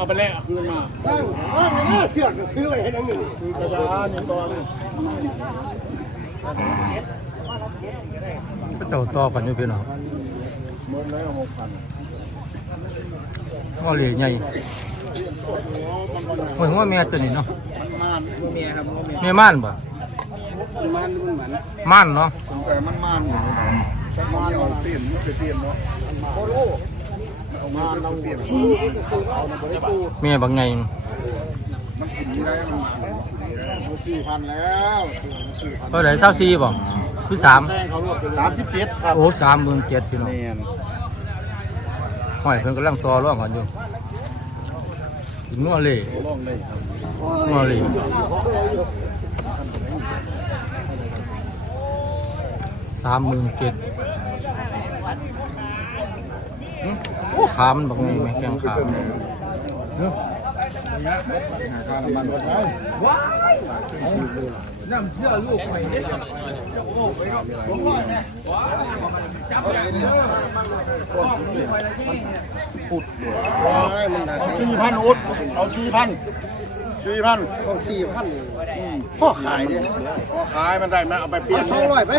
เอาไปแล้วคืนมาตั้งว่าเสือกคือไว้ให้นั่งอยู่คือกระยาเนี่ยตอนก็เจ้าต่อกันอยู่พี่น้องหมดแล้วหกพันว่าเหลือใหญ่โอ้ยว่าแม่ตัวนี้เนาะมันมานเมียครับเมียแม่ม่านบ่มันมันมันเหมือนม่านเนาะสงสัยมันมันอยู่สักมันเอาเตียนมันจะเตียนเนาะโอ้โหเอา มาเราเตียนเอามาบริตูแม่บางไงมันกินไม่ได้มันมันสี่พันแล้วสี่พันก็ได้เศร้าซีบ่คือสามแจ้งเขาลดสามสิบเจ็ดครับโอ้สามหมื่นเจ็ดพี่น้องเนียนห้อยเพิ่นกำลังต่อร่องกันอยู่นัวเลยลองได้ครับนัวเลยสามหมื่นเจ็ด โอ้ขามันบางไงแม่แข้งขามันเนาะหาค่าน้ำมันรถได้น้ำเชื่อลูกไปเลยมันได้สี่พันอุดเอาสี่พันสี่พันต้องสี่พันนี่พ่อขายเนี่ยพอขายมันได้ไหมเอาไปเปลี่ยนสองร้อยไป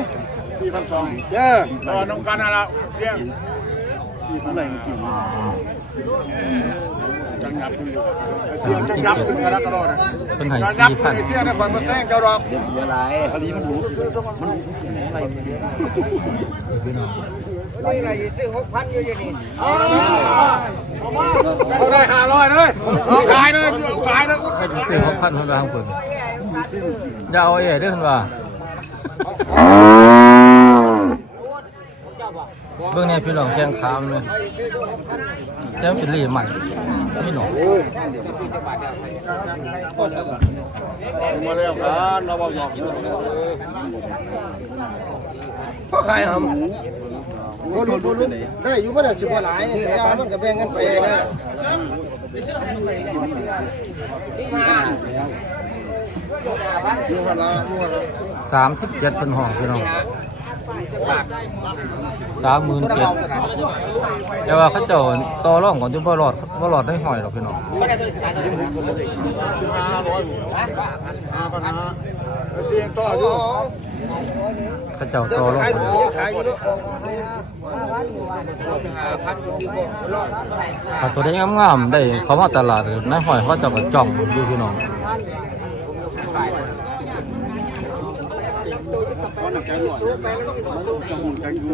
สี่พันสองเย้ตอน้องกันอะไรเที่ยงสี่พันอะไร จริงจังยับอยู่เสียงจังยับถึงกระดักกระโดดเป็นไห้จังยับสี่พันเชื่อในคนมันแท่งเจ้าดอกเขาได้ห้าร้อยเลยเอาขายเลยเอาขายเลยเจอหกพันคนละทางเปิดเดาเอ๋เด้อคนว่า เบื้องนี้พี่น้องแข้งขามันเลยแล้วเป็นเหลี่ยมมันพี่น้องมาแล้วกันเราบอกหยอกพ่อขายหำโอ้ลุลุลุได้อยู่บ่ได้สิบ่หลายแต่ยามันก็แบ่งกันไปนะยูฮันละยูฮันละสามสิบเจ็ดเป็นห้องพี่น้อง สามหมื่นเจ็ดแต่ว่าเขาเจ้าต่อร่องก่อนจนบ่รอดบ่รอดได้หอยหรอกพี่น้องห้าร้อยห้าพันห้าเสียงต่ออยู่เขาเจ้าต่อร่องถ้าตัวได้งามๆได้เขามาตลาดนายหอยเขาจะก็จ้องอยู่พี่น้อง เขาหนักใจหน่อยจังหูใจยู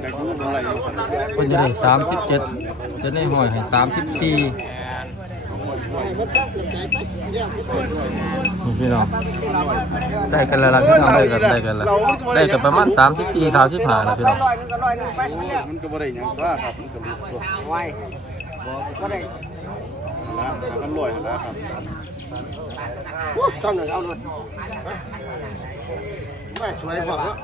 ใจยูอะได้สามสิบเจ็ดจะได้หอยให้สามสิบสี่นี่พี่น้องได้กันแล้วล่ะพี่น้องได้กันได้กันแล้วได้กันประมาณสามสิบสี่สามสิบห้าแล้วพี่น้องมันก็บ่ได้ยังว่าครับมันก็รู้ตัวไว้ก็ได้ละมันลอยล้วครับโอ้ำหนึ่งเอาเลย ม่สวยพอเนาะ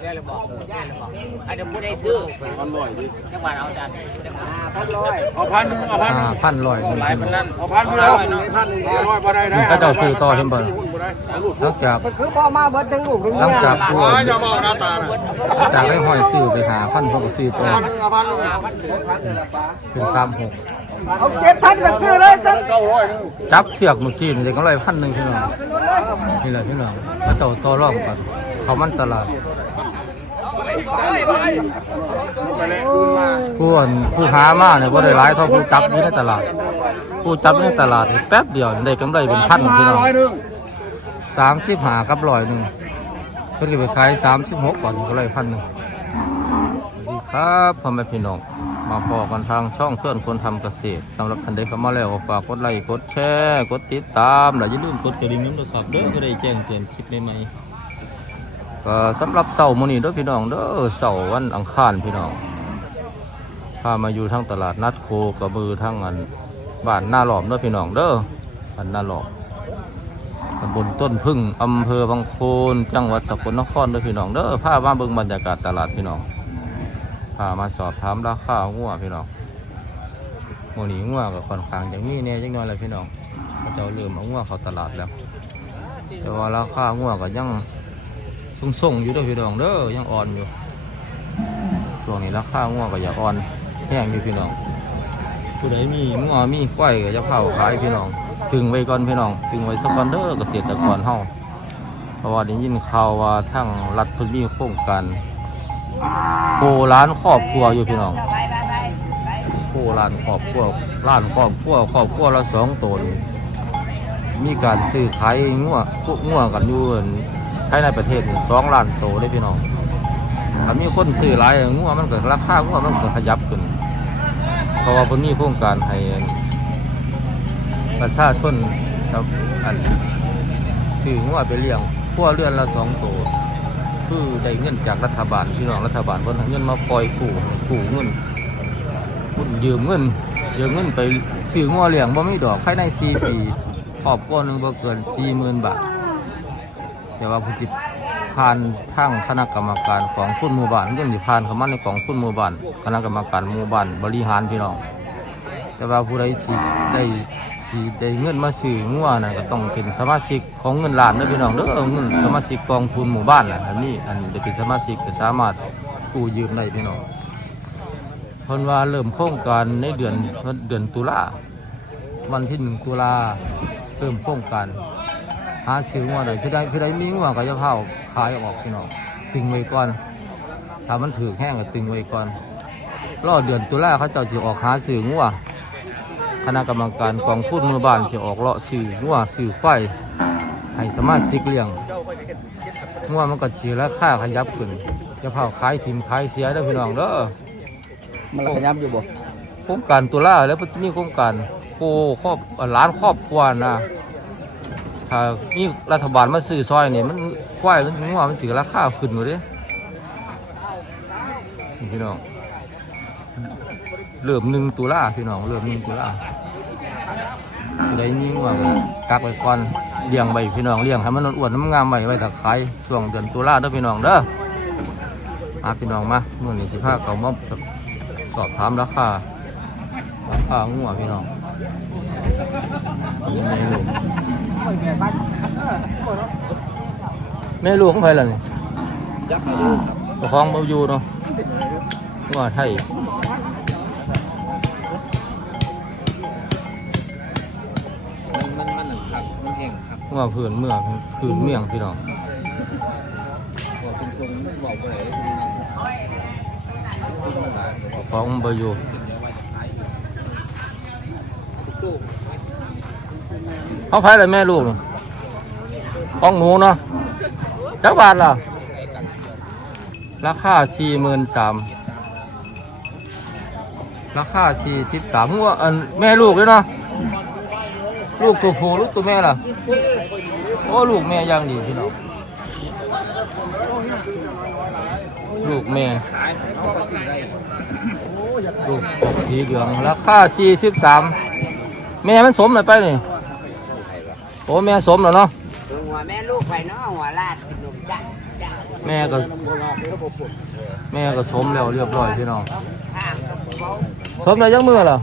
แกเลยบอกแกเลยบอกไอ้เดี๋ยวพูดให้ซื้อมันลอยดิจังหวัดเอาจันจังหวัดพันร้อยเอาพันหนึ่งเอาพันหนึ่งพันร้อยหลายพันนั่นเอาพันหนึ่งเอาพันหนึ่งเอาร้อยบ่ได้ได้ก็จ้าซื้อต่อเห็นบ่หุ้นบ่ได้หลังจากคือพ่อมาเบิดทั้งลูกทั้งหลังจากอ๋ผู้ออย่าเมาหน้าตาน่ะจากได้หอยซื้อไปหาพันพวกซื้อต่อเอาพันหนึ่งเป็นสามหกเอาเจ็ดพันแบบซื้อเลย เก้าร้อยนึงจับเสือกเมื่อกี้นี่เด็กก็ร้อยพันหนึ่งพี่น้องนี่แหละพี่น้องก็เจ้าต่อรองกันเขามันตลาดผู้อันผู้หามาเนี่ยบ่ได้หลายเท่าผู้จับอยู่ในตลาด ผู้จับอยู่ในตลาดแป๊บเดียวได้กำไรเป็นพันพี่น้องร้อยหนึ่งสามสิบหากับร้อยหนึ่งเพิ่นก็ไปขายสามสิบหกก่อนก็เลยพันหนึ่งสวัสดีครับพ่อแม่พี่น้อง มาพอกันทางช่องเพื่อนคนทำเกษตรสำหรับท่านใดเข้ามาแล้วก็ฝากกดไลค์กดแชร์กดติดตามและอย่าลืมกดกระดิ่งด้วยครับเด้อจะได้แจ้งเตือนคลิปใหม่ๆก็สำหรับเสาร์มื้อนี้เด้อพี่น้องเด้อเสาร์วันอังคารพี่น้องพามาอยู่ทั้งตลาดนัดโคกระบือทั้งอันบ้านหน้าหลอมเด้อพี่น้องเด้อบ้านหน้าหลอมตำบลต้นพึ่งอำเภอบางโคนจังหวัดสกลนครเด้อพี่น้องเด้อพามาเบิ่งบรรยากาศตลาดพี่น้อง พามาสอบถามราคางัวพี่น้องงัวนี้งัวก็ค่อนข้างจะมีแน่จังน้อยเลยพี่น้องเขาจ้าเริ่มเอางัวเข้าตลาดแล้ว แต่ว่าราคางัวก็ยังส่งๆอยู่ด้อพี่น้องเด้อยังอ่อนอยู่ช่วงนี้ราคางัวก็อย่าอ่อนแพงอยู่พี่น้องผู้ใดมีงัวมีกล้วยก็จะเผาขายพี่น้องตึงไว้ก่อนพี่น้องตึงไว้สักก่อนเด้อเกษตรกรเฮาเพราะว่าได้ยินข่าวว่าทั้งรัฐเพิ่นมีโครงการ โคร้านครอบครัวอยู่พี่น้องโคร้านครอบครัวร้านครอบครัวครอบครัวละสองตนมีการซื้อขายงัวงัวกันอยู่ภายในประเทศสองล้านโตได้พี่น้องถ้ามีคนซื้อหลายงัวมันเก็ราคางัวมันเก็ขยับขึ้นเพราะว่าเพิ่นมีโครงการให้ประชาชนครับอันซื้องัวไปเลี้ยงพัวเรือนละสองตัว คือได้เงินจากรัฐบาลพี่น้องรัฐบาลเพิ่นเงินมาปล่อยกู้กู้เงินคุณยืมเงินยืมเงินไปซื้องัวเลี้ยงบ่มีดอกภายใน4ปีครอบครัวหนึ่งบ่เกิน40,000บาท แต่ว่าผู้ที่ผ่านทางคณะกรรมการของคุณหมู่บ้านเรื่องที่ผ่านเข้ามาในของคุณหมู่บ้านคณะกรรมการหมู่บ้านบริหารพี่น้องแต่ว่าผู้ใดสิได้ สิได้เงินมาซื้องัวนั่นก็ต้องเป็นสมาชิกของเงินล้านเด้อพี่น้องเด้อเอาเงินสมาชิกกองทุนหมู่บ้านน่ะอันนี้อันนี้ได้เป็นสมาชิกก็สามารถกู้ยืมได้พี่น้องเพิ่นว่าเริ่มโครงการในเดือนเดือนตุลาวันที่หนึ่งตุลาเริ่มโครงการหาซื้องัวได้พี่ใดพี่ใดมีงัวก็จะเข้าขายออกพี่น้องตึงไว้ก่อนถ้ามันถือแห้งก็ตึงไว้ก่อนรอเดือนตุลาเขาเจ้าสิออกหาสื่องัว คณะกรรมการกองทุนหมือบ้านจะออกเลาะสื่องัวสื่อไฟให้สามารถซิกเลี้ยงงัวมันก็สีราคาขยับขึ้นจะเผาขายทิมขายเสียได้อพี่น้องเด้อมันขยับอยู่บ่โครงการตุลาแล้วมันจะมีโครงการโคครอบร้านครอบครัวนะถ้านี่รัฐบาลมาซื้อซอยนี่มันควายมันงัวมันถือราคาขึ้นหมดเลยนี่พี่น้อง เริ่มหนึ่งตุลาพี่น้องเริ่มหนึ่งตุลาผู้ใดมีง่วงกักไว้ก่อนเลี้ยงไว้พี่น้องเลี้ยงให้มันอ้วนน้ำงามไว้ไว้ถ้าขายช่วงเดือนตุลาเด้อพี่น้องเด้อมาพี่น้องมาเมื่อนี้สิพาเขามาสอบถามราคาราคางัวพี่น้องแม่ลูกแม่ลูกของใครล่ะนี่เจ้าของบ่อยู่เนาะงัวไทย แห้งครับเมื่อพื้นเมื่อพื้นเมี่ยงพี่น้องบอกตรงๆบอกไปไหนของมันบอยู่เขาพายอะไรแม่ลูกนี่ของหนูเนาะจักบาทล่ะ ราคาสี่หมื่นสามราคาสี่สิบสามหัวอันแม่ลูกเลยเนาะ ลูกตัวผู้ลูกตัวแม่ล่ะ โอ้ลูกแม่ยังดีพี่น้องลูกแม่ ลูกสีเหลืองราคาสี่สิบสามแม่มันสมหน่อยไปนี่โอ้แม่สมแล้วเนาะหัวแม่ลูกไปเนาะหัวลาดนมจ้ะแม่ก็แม่ก็สมแล้วเรียบร้อยพี่น้องสมแล้วยังมือเหรอ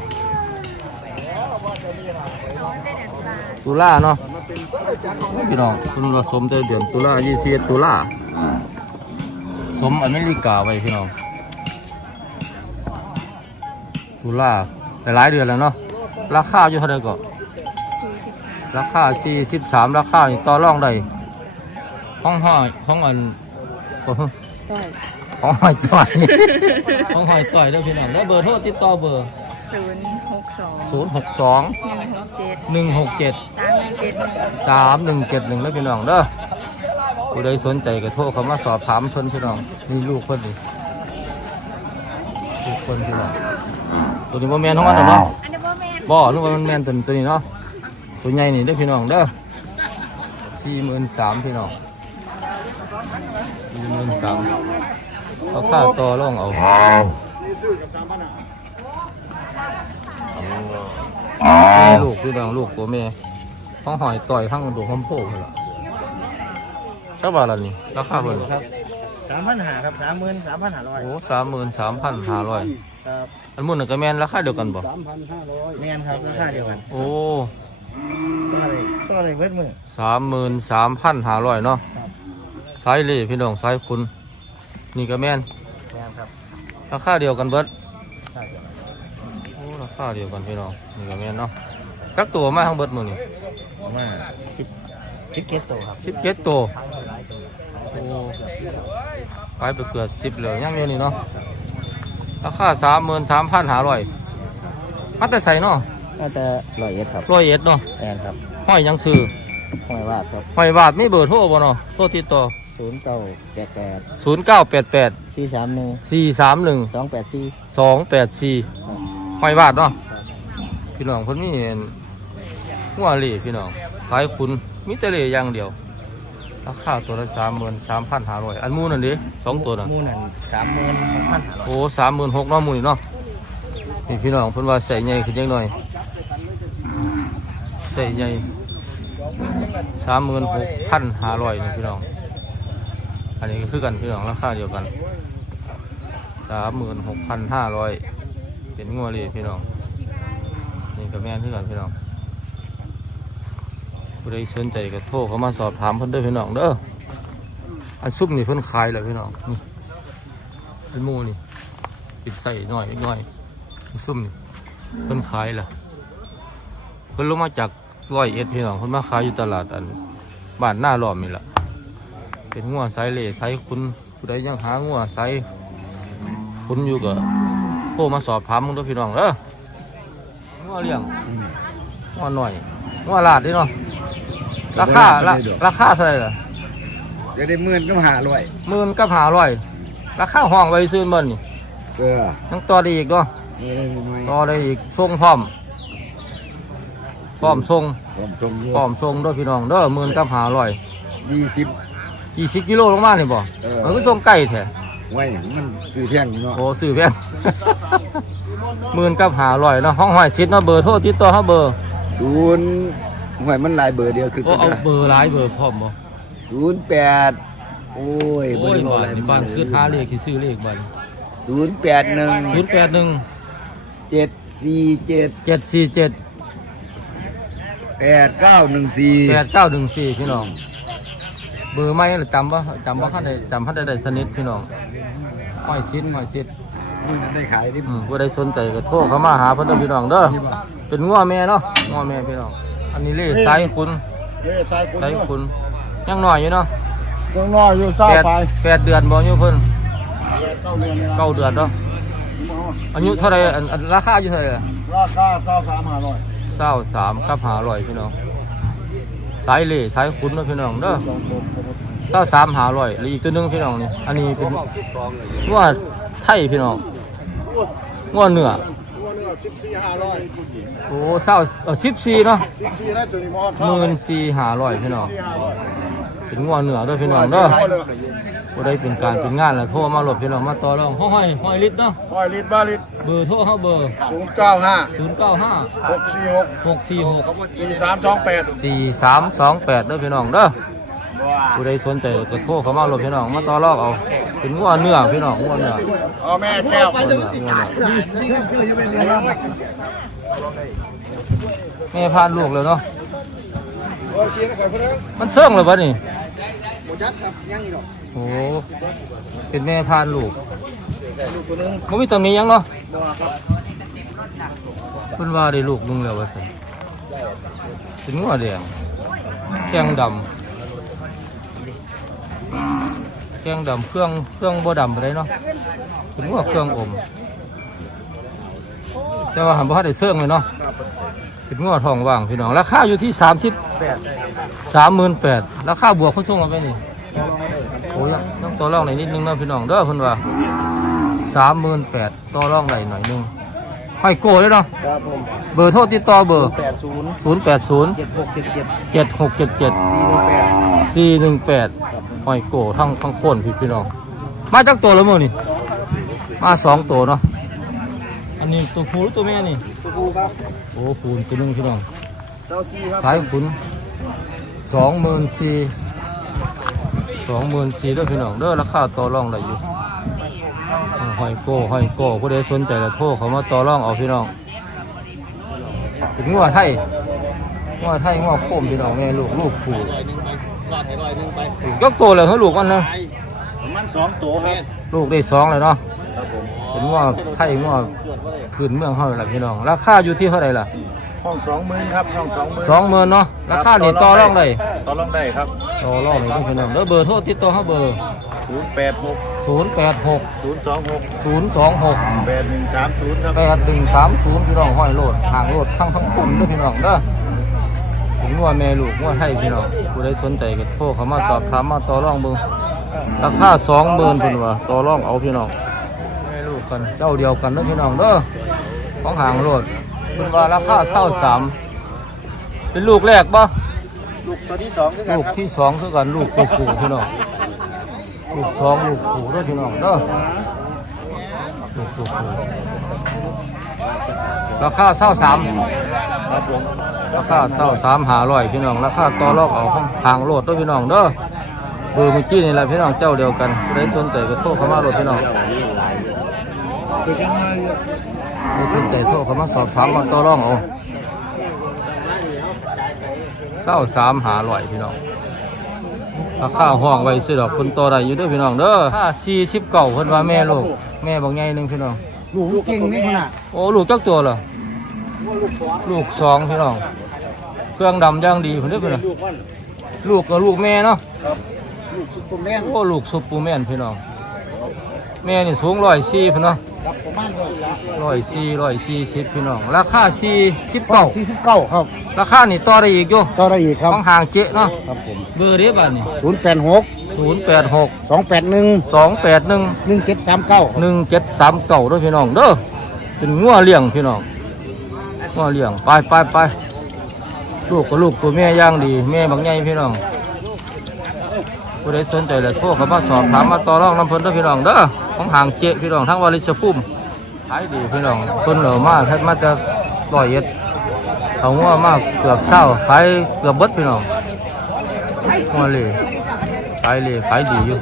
ตุลาเนาะพี่น้องคุณว่าสมแต่เดือนตุลายี่สิบตุลาสมอเมริกาไว้พี่น้องตุลาแต่หลายเดือนแล้วเนาะราคาอยู่เท่าไหร่ก็ราคา43ราคานี่ต่อรองได้ห้องห้อยห้องอันห้องหอยต่อยห้องหอยต่อยเด้อพี่น้องแล้วเบอร์โทรติดต่อเบอร์ศูนย์ หกสอง062หนึ่งหกเจ็ด167สามหนึ่งเจ็ดหนึ่ง3171แล้วพี่น้องเด้อผู้ใดสนใจก็โทรเข้ามาสอบถามเพิ่นพี่น้องมีลูกเพิ่นนี่ลูกเพิ่นพี่น้องตัวนี้บ่แม่นของอันนั้นเนาะอันนี้พ่อแม่บ่นึกว่ามันแม่นตัวตัวนี้เนาะตัวใหญ่นี่เด้อพี่น้องเด้อสี่หมื่นสามพี่น้องสี่หมื่นสามเอาข้าวต่อรองเอา แม่ลูกพี่น้องลูกตัวแม่ห้องหอยต่อยข้างดูห้องโพกเลยก็บาทละนี่ราคาเพิ่นครับสามพันหาครับสามหมื่นสามพันหาร้อยโอ้สามหมื่นสามพันห้าร้อยครับอันหมุ่นนก็แม่นราคาเดียวกันบ่สามพันห้าร้อยแน่นครับราคาเดียวกัน โอ้ต่ออะไรต่ออะไรเบิดมือสามหมื่นสามพันห้าร้อยเนาะสายเล่พี่น้องสายคุณนี่ก็แม่นแน่นครับราคาเดียวกันเบิด ใช่ครับโอ้ราคาเดียวกันพี่น้องนี่ก็แม่นเนาะจักตัวมาทั้งเบิดมื้อนี่มาสิบเจ็ดตัวครับ17ตัวโอ้ขายไปเกือบ10แล้วยังอยู่นี่เนาะราคา33,500มาแต่ใส่เนาะน่าจะร้อยเอ็ดครับร้อยเอ็ดเนาะแอนครับห้อยยังซื้อห้อยว่าครับห้อยบาทมีเบอร์โทรบ่เนาะโทรติดต่อศูนย์เก้าแปดแปด0988สี่สามหนึ่ง431สองแปดสี่สองแปดสี่ ห้อยบาทเนาะพี่น้องคนนี้เห็นหัวเหล่พี่น้องขายคุณมิแต่เหล่อย่างเดียวราคาตัวละสามหมื่นสามพันห้าร้อยอันหมูนั่นดิสองตัวน่ะมูนั่นสามหมื่นหกพันห้าร้อยโอ้สามหมื่นหกเนาะหมูนี่เนาะนี่พี่น้องเพิ่นว่าใส่ใหญ่ขึ้นยังหน่อยใส่ใหญ่สามหมื่นหกพันห้าร้อยนี่พี่น้อง อันนี้ก็คือกันพี่น้องราคาเดียวกันสามหมื่นหกพันห้าร้อย เป็นงัวเล่พี่น้องนี่ก็แม่นคือกันพี่น้องผู้ใดสนใจก็โทรเข้ามาสอบถามเพิ่นเด้อพี่น้องเด้ออันซุปนี่เพิ่นขายแล้วพี่น้องนี่อันหมูนี่ปิดใส่หน่อยหน่อยซุปนี่เพิ่นขายแล้วเพิ่นลงมาจากร้อยเอ็ดพี่น้องเพิ่นมาขายอยู่ตลาดอันบ้านหน้าหลอมนี่แหละเป็นงัวไซเล่ไซคุณผู้ใดยังหางัวไซคุณอยู่ก็ โทรมาสอบถามมึงเด้อพี่น้องเด้องัวเลี้ยงงัวหน่อยงัวลาดเดิเนาะราคาละราคาเท่าไหร่ล่ะจะได้หมื่นก็หาร้อยหมื่นกับหาร้อยราคาห้องไว้ซื้อมันนี่เออยังต่อได้อีกเนาะไม่ได้น้อยต่อได้อีกส่งพร้อมพร้อมส่งผมชมพร้อมส่งเด้อพี่น้องเด้อหมื่นกับหาร้อยยี่สิบกี่สิบกิโลลงมานี่บ่เออมันก็ส่งไก่แท้ ไว้มันซื้อแพงเนาะโอ้ซื้อแพง หมื่นกับหาร้อยเนาะห้องหอยซิดเนาะเบอร์โทรติดต่อเฮาเบอร์ศูนย์หวยมันหลายเบอร์เดียวคือโอ้เอาเบอร์หลายเบอร์พร้อมบ่ศูนย์แปดโอ้ยโอ้ยบ้านนี่บ้านคือหาเลขที่ซื้อเลขบ้านศูนย์แปดหนึ่งศูนย์แปดหนึ่งเจ็ดสี่เจ็ดเจ็ดสี่เจ็ดแปดเก้าหนึ่งสี่แปดเก้าหนึ่งสี่พี่น้อง เบอร์ไม่หรือจำว่าจำว่าขั้นใดจำขั้นใดได้สนิทพี่น้องห้อยซิดห้อยซิดมึงนั้นได้ขายดิอืมผู้ใดสนใจก็โทรเข้ามาหาเพิ่นเด้อพี่น้องเด้อเป็นงัวแม่เนาะงัวแม่พี่น้องอันนี้เล่ไซส์คุณเฮ้ยตายคนไซส์คุณยังน้อยอยู่เนาะยังน้อยอยู่เศร้าแปดไปแปดเดือนบ่อยู่เพิ่นเก้าเดือนนี่นะเก้าเดือนเนาะอายุเท่าไรอันอันราคาอยู่เท่าไหร่ราคาเก้าสามห้าร้อยเศร้าสามกับหาร้อยพี่น้อง สายเล่สายคุณเนาะพี่น้องเด้อสองตัวเศร้าสามหาร้อยแล้วอีกตัวหนึงพี่น้องนี่ อันนี้เป็นงัวไทยพี่น้องงัวเนื้อตัวเนื้อสิบสี่ห้าร้อยโอ้เศร้าเออสิบสี่เนาะสิบสี่ได้ตัวนี้พอหมื่นสี่หาร้อยพี่น้อง เป็นงัวเนื้อเด้วยพี่น้องเด้อ อ บ่ได้เป็นการเป็นงานแล้วโทรมาหลบพี่น้องมาต่อรองห้อยห้อยลิตรเนาะร้อยลิตรบ้าลิตรเบอร์โทรเฮาเบอร์ศูนย์เก้าห้า0 9 5หกสี่หก6 4สี่สามสองแปด6 4 3 2 8เด้อพี่น้องเด้อผู้ใดสนใจก็โทรเข้ามาหลบพี่น้องมาต่อรองเอาเป็นงัวเนื้อพี่น้องงัวเนื้อเอาแม่แก้วงัวเนื้องัวเนื้อแม่พานลูกเลยเนาะมันเสื่องเลยปะนี่หมดยั โอ้เป็นแม่พานลูกมันมีตำหนิหยังเนาะเพิ่นว่าได้ลูกนึงแล้วว่าซั่นเป็นงัวแดงแข้งดำแข้งดำเครื่องเครื่องบ่ดำไปได้เนาะเป็นงัวเครื่องอม แต่ว่าหันบ่ทันได้เสื่องเลยเนาะเป็นงัวทองว่างพี่น้องราคาอยู่ที่30 แปด38,000ราคาบวกเพิ่นส่งเราไปนี่ ต้องต่อรองหน่อยนิดนึงนะพี่น้องเด้อเพิ่นว่าสามหมื่นแปดต่อรองได้หน่อยนึงห้อยโก้เลยเนาะครับผมเบอร์โทรติดต่อเบอร์แปดศูนย์ศูนย์แปดศูนย์เจ็ดหกเจ็ดเจ็ดเจ็ดหกเจ็ดเจ็ดสี่หนึ่งแปดสี่หนึ่งแปดห้อยโก้ทั้งทั้งโคนพี่พี่น้องมาจากตัวแล้วมั้งนี่มาสองตัวเนาะอันนี้ตัวผู้หรือตัวแม่นี่ตัวผู้ครับโอ้คูณตัวหนึงพี่น้องเจ้าซีครับสายขุนสองหมื่นสี่ สองหมื่นสี่เด้อพี่น้องเด้อราคาต่อรองได้อยู่อ่าหอยโก้หอยโก้ผู้ใดสนใจก็โทรเขามาต่อรองเอาพี่น้องถึงงัวไทยงัวไทยงัวโคมพี่น้องแม่ลูกลูกผู้ยกตัวเลยให้ลูกมันนะมันสองตัวครับลูกได้สองเลยเนาะเป็นง้อไทยง้อพื้นเมืองเฮาล่ะพี่น้องราคาอยู่ที่เท่าไหร่ล่ะห้องสองหมื่นครับห้องสองหมื่นสองหมื่นเนาะราคานี่ต่อรองได้ ต่อรองได้ครับต่อรองได้พี่น้องแล้วเบอร์โทรติดต่อเฮาเบอร์ ศูนย์แปดหก086 ศูนย์สองหก026 แปดหนึ่งสามศูนย์ครับแปดหนึ่งสามศูนย์พี่น้องห้อยโลดทางโลดทั้งทั้งคนเด้อพี่น้องเด้อถึงว่าแม่ลูกว่าให้พี่น้องผู้ใดสนใจก็โทรเข้ามาสอบถามมาต่อรองเบิ่งราคาสองหมื่นพุ่นว่าต่อรองเอาพี่น้องแม่ลูกกันเจ้าเดียวกันเด้อพี่น้องเด้อของห่างโลดเพิ่นว่าราคาเศร้าสามเป็นลูกแรกบ่ลูก ตัวที่สองด้วยกันลูกครับที่สองคือกันลูกตัวผู้พี่น้องลูกสองลูกผู้ด้อพี่น้องเด้อลูกตัวผู้ราคาเศร้าสามครับผมราคาเศร้าสามหาร้อยพี่น้องราคาต่อรอกเอาของทางโลดด้วยพี่น้องเด้อเบอร์เมื่อกี้นี่แหละพี่น้องเจ้าเดียวกันผู้สนใจก็โทรเข้ามาโลดพี่น้องผู้สนใจโทรเข้ามาสอบถามมาต่อรองเอา เศร้าสามหาร้อยพี่น้องราคาห้องไว้ซื้อดอกคนต่อได้อยู่เด้วยพี่น้องเด้อค่าสี่สิบเก่าเพิ่นว่าแม่ลูก แม่บอกไงหนึ่งพี่น้อง ลูกเก่งนี่ขนาดโอ้ลูกจักตัวเหรอลูกสองพี่น้อง เครื่องดำย่างดีผมเรียกไปเลยลูกกับลูกแม่เนาะลูกซุปเปอร์แมนโอ้ลูกซุปเปูแม่นพี่น้อง แม่นี่สูงร้อยสี่พี่น้องครับประมาณนี้ละร้อยสี่ร้อยสี่สิบพี่น้อง ราคาสี่สิบเก้าสี่สิบเก้าครับราคานี่ต่อได้อีกอยู่ต่อได้อีกครับของห่างเจ๊เนาะครับผมเบอร์เรียบ้านนี่ศูนย์แปดหกศูนย์แปดหกสองแปดหนึ่งสองแปดหนึ่งหนึ่งเจ็ดสามเก้าหนึ่งเจ็ดสามเก้าด้วยพี่น้องเด้อเป็นงัวเลี้ยงพี่น้องงัวเลี้ยงไปไปไปลูกกับลูกตัวแม่ย่างดี แม่บางใหญ่พี่น้องผู้ใดสนใจเลยโทรเข้ามาสอบถามมาต่อรองน้ำเพิ่นเด้วยพี่น้องเด้อ ของหางเจ๊พี่น้องทั้งวาริชภูมิขายดีพี่น้องคนเหลือมาแค่มาจะลอยเย็ดเขางัวมากเกือบเศร้าขายเกือบเบิดพี่น้องงัวเลยขายเลยขายดีอยู่